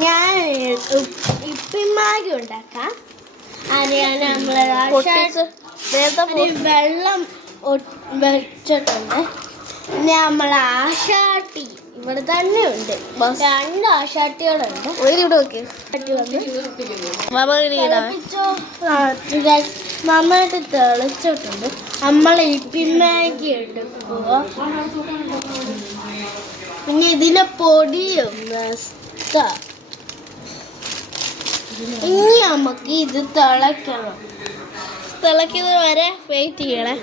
ഞാൻ ഇപ്പിമാരി ഉണ്ടാക്കാം. അറിയാൻ നമ്മളെ വെള്ളം വെച്ചിട്ടുണ്ട്. പിന്നെ നമ്മളെ ആശാട്ടി ഇവിടെ തന്നെ ഉണ്ട്. 2 ആശാട്ടികളുണ്ട്. നന്നായിട്ട് തിളച്ചിട്ടുണ്ട്. നമ്മളെ ഇപ്പിമാരി എടുക്കുക. പിന്നെ ഇതിലെ പൊടിയും ഇനി നമുക്ക് ഇത് തിളയ്ക്കണം. തിളയ്ക്കുന്നത് വരെ വെയിറ്റ് ചെയ്യണേ.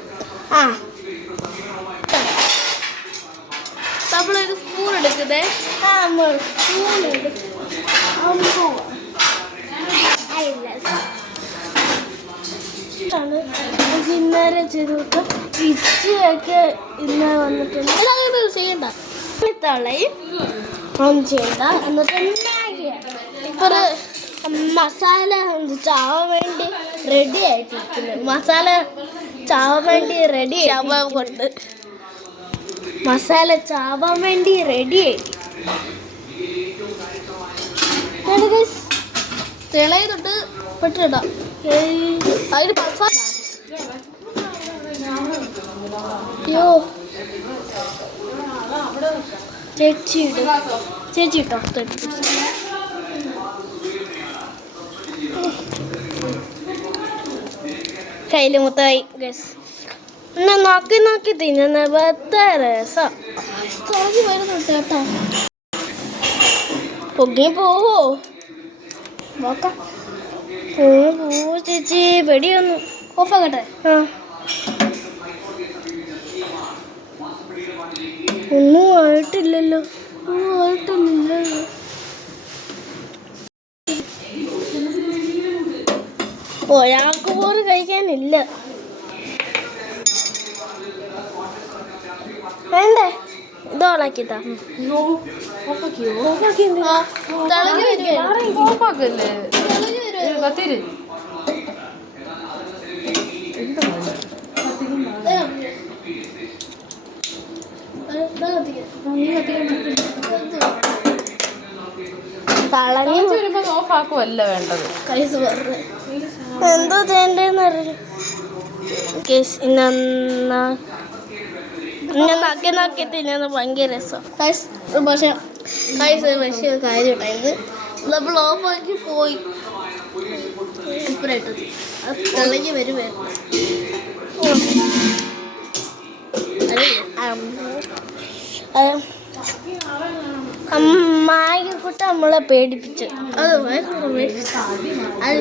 നമ്മളൊരു സ്പൂൺ എടുക്കുന്നേ. സ്പൂൺ എടുക്കും. ഇന്നേരം ചെയ്തിട്ട് ഇച്ചിയൊക്കെ ഇന്ന് വന്നിട്ടുണ്ട്. ചെയ്യണ്ട, തളയും ഒന്നും ചെയ്യണ്ട. എന്നിട്ട് ഇപ്പൊ മസാല ചാവാൻ വേണ്ടി റെഡി ആയിട്ടിരിക്കുന്നു. മസാല ചാവാൻ വേണ്ടി റെഡി കൊണ്ട് മസാല ചാവാൻ വേണ്ടി റെഡി ആയിട്ട് തിളയിലിട്ട് പെട്ടിടാം. അതിന് മസാല ചേച്ചിട്ടോ കയ്യിൽ മുത്തായി എന്നാ നോക്കി തിന്നുന്ന രസം. വരുന്നുണ്ട് കേട്ടോ. പൊങ്ങി പോവോ? നോക്കാം. പോവോ ചേച്ചി? വെടിയൊന്നു ഓഫാക്കട്ടെ. ഒന്നും ആയിട്ടില്ലല്ലോ. ഒരാൾക്ക് പോലും കഴിക്കാനില്ല. വേണ്ടേ? ഇത് ഓണാക്കിട്ടാ ഓഫാക്കുമല്ല വേണ്ടത്. എന്തോ ചെയ്യണ്ടെന്ന് അറിയില്ല. നോക്കി തിന്നുന്ന ഭയങ്കര രസം. പക്ഷെ കാര്യം ഉണ്ടായത് നമ്മൾ ഓഫാക്കി പോയി. സൂപ്പറായിട്ട് തിളങ്ങി വരുവേ. മായിക്കുട്ട നമ്മളെ പേടിപ്പിച്ചു. അത്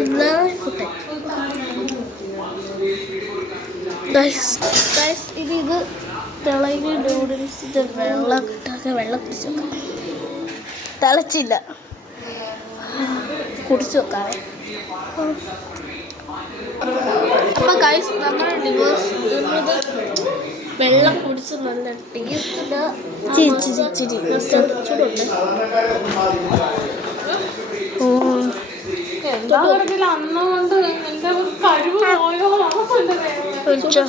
ഇത് തിളങ്ങി നൂഡിൽസിന്റെ വെള്ളം കുടിച്ചു നോക്കാം. തിളച്ചില്ല, കുടിച്ചു നോക്കാം. അപ്പൊ ഗൈസ് നമ്മൾ ഡിവോഴ്സ് വെള്ളം കുടിച്ച് നല്ല ടേസ്റ്റില്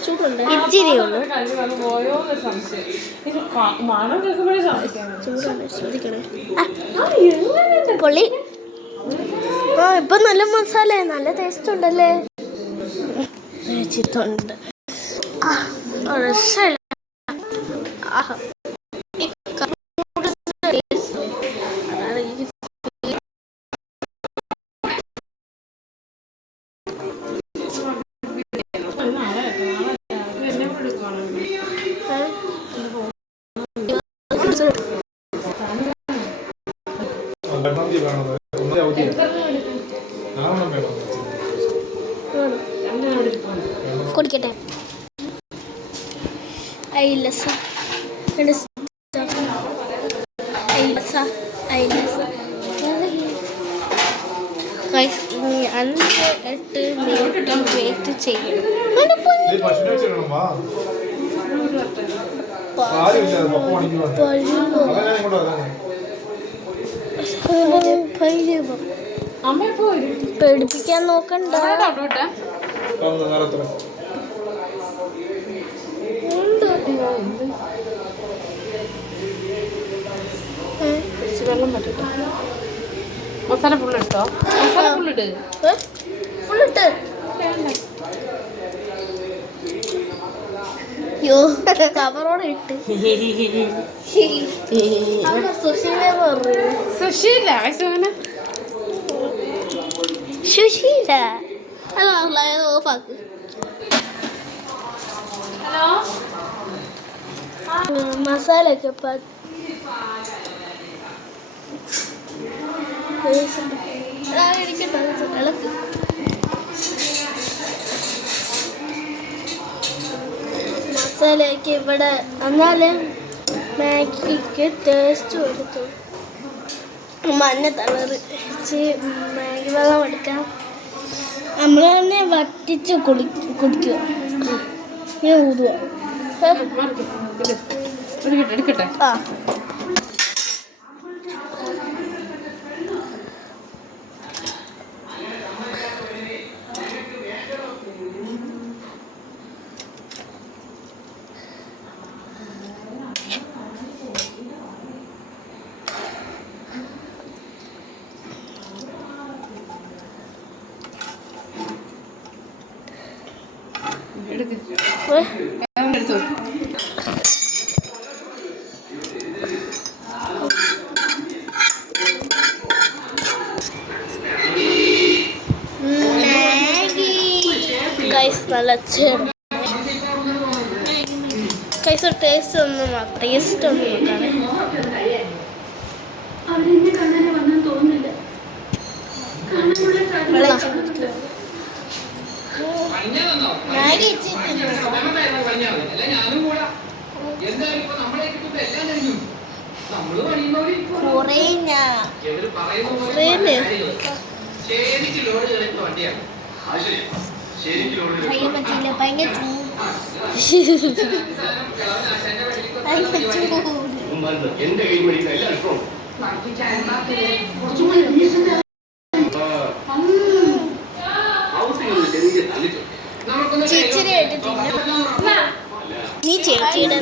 ചൂടുണ്ട്. ഇച്ചിരി ഉള്ളു. പൊളി. ഇപ്പൊ നല്ല മസാല, നല്ല ടേസ്റ്റ് ഉണ്ടല്ലേ. ചിത്തുണ്ട്. കുടിക്കട്ടെ. ഇനി 5-8 മിനിറ്റ് വെയിറ്റ് ചെയ്യണം. പേടിപ്പിക്കാൻ നോക്കണ്ട. വെള്ളം പറ്റട്ടെ. മസാല ഫുള്ള് ഇട്ടോ? മസാല ഫുള്ളിട്. ഫുള്ളിട്ട് യോ കവറോടെ ഇട്ട് അവിടെ സുശീല പറഞ്ഞു സുശീല അങ്ങനെ സുശീല അല്ല ഓഫാക്ക്. ഹലോ മസാല ഒക്കെ ഇളക്ക് മസാലയൊക്കെ ഇവിടെ എന്നാലും മാഗിക്ക് ടേസ്റ്റ് കൊടുത്തു. മഞ്ഞ കളറ് മാഗി വെള്ളം എടുക്കാം. നമ്മൾ തന്നെ വറ്റിച്ച് കുടിക്കുക. ഞാൻ ഊതുക. എടുക്കട്ടെ. ആ എടുക്ക്. ഏ? എടുത്തോ. ഗൈസ് നല്ല ചെറു ഗൈസ് ടേസ്റ്റ് ഒന്ന് നോക്കാനേ. മാഗി പറ്റിയില്ല ഭയങ്കര എന്റെ കൈ മേടിക്കുന്ന എല്ലാ ഇഷ്ടവും ചേച്ചിയായിട്ട് നീ ചേച്ചിയുടെ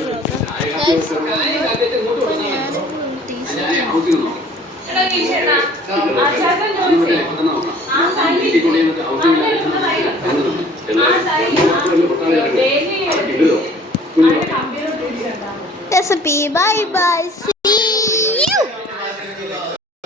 റെസിപ്പി. Bye bye.